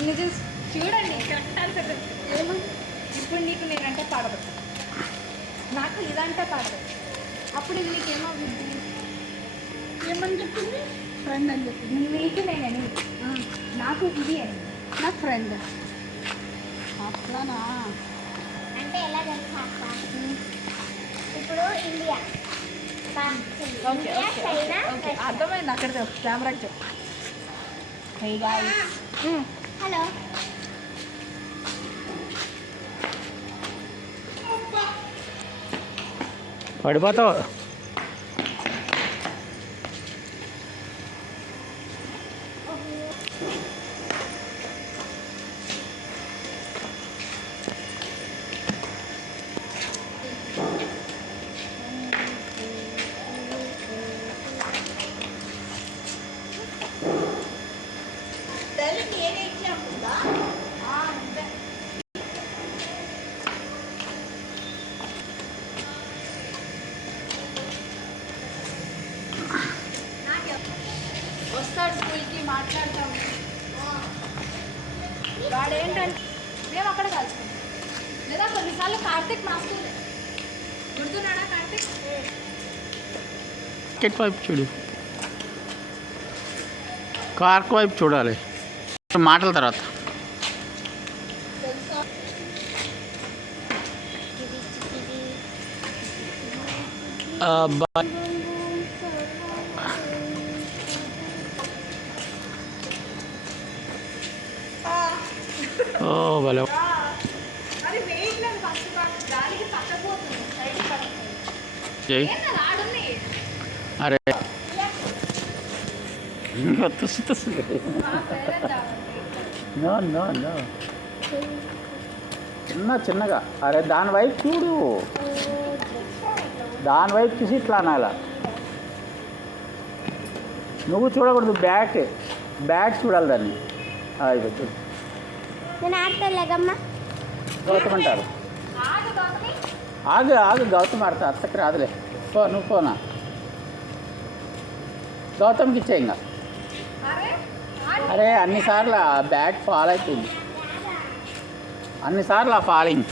నిన్ను చూసి చూడండి కరెక్ట్ ఆన్సర్ ఏమని ఇప్పుడు నీకు నేనంటే పడదు నాకు ఇదంటే పడదు అప్పుడు ఇది నీకేమవుద్ది ఏమని చెప్పింది ఫ్రెండ్ అని చెప్పింది నీకు నేనని నాకు ఇది అని నా ఫ్రెండ్ అట్లానా అంటే ఎలా తెలుసా ఇప్పుడు ఇండియా ఓకే ఓకే అర్థమైంది అక్కడ చెప్పు కెమెరాకి చెప్పు హలో పడిపోతావు. వస్తాడు స్కూల్కి మాట్లాడతాం వాడు ఏంటంటే మేము అక్కడ కలుసుకుంటాం లేదా కొన్నిసార్లు కార్తీక్ మా స్కూల్ గుర్తున్నాడా కార్తీక్ టికెట్ వైపు చూడు, కార్క్ వైపు చూడాలి మాటల తర్వాత. అబ్బా ఓ భలే అది వెయిట్ లేదు ఫస్ట్ గాలికి పట్టపోతుంది సైడ్కి పడుతుంది ఆడుంది అరే నో నో నో చిన్నగా అరే దాని వైపు చూడు, దాని వైపు చూసి ఇట్లా అనాలా. నువ్వు చూడకూడదు, బ్యాక్ చూడాలి దాన్ని. చూడు నేను ఆడతలేగమ్మా గౌతమ్ అంటారు. ఆగు గౌతమ్ ఆడతా అత్తకి రాదులే. నువ్వు పోనా గౌతమ్కి ఇచ్చే ఇంకా. అరే అన్నిసార్లు ఆ బ్యాట్ ఫాల్ అవుతుంది, అన్నిసార్లు ఆ falling.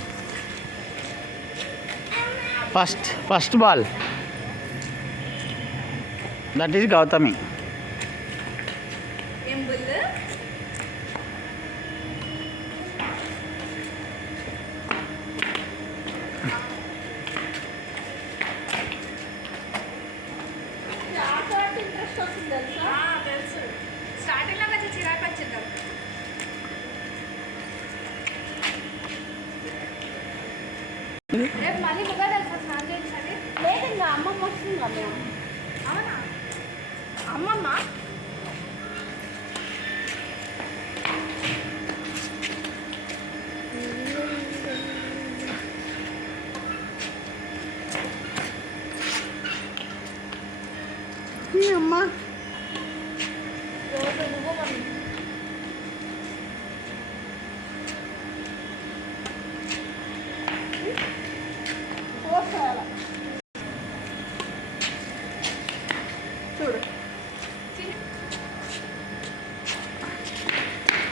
First ball that is Gautami. ఏం బుల్లు ఇంట్రెస్ట్ వస్తుంది తెలుసా తెలుసు స్టార్టింగ్లో కొంచెం చిరాకు వచ్చింది. రేపు మళ్ళీ ముగ్గా తెలుసా స్నానం చేయించాలి లేదు ఇంకా అమ్మమ్మ వస్తుంది కదా మేము. అవునా అమ్మమ్మ అమ్మా రోజు నువ్వు మమ్మీ చూడు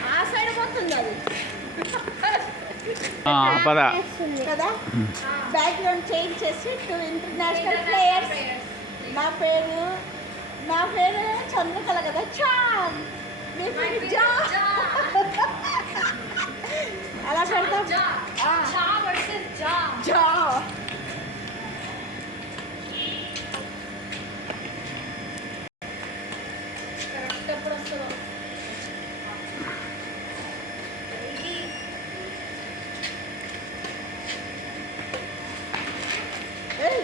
ఆ సైడ్ పోతుంది అది పద కదా. బ్యాక్గ్రౌండ్ చేంజ్ చేసి 2 ఇంటర్నేషనల్ ప్లేయర్స్. నా పేరు చంద్రకళ కదా. చాన్ మీ పేరు జా అలా పెడతాం. జా కరెక్ట్ ఎప్పుడు వస్తుందో ఏయ్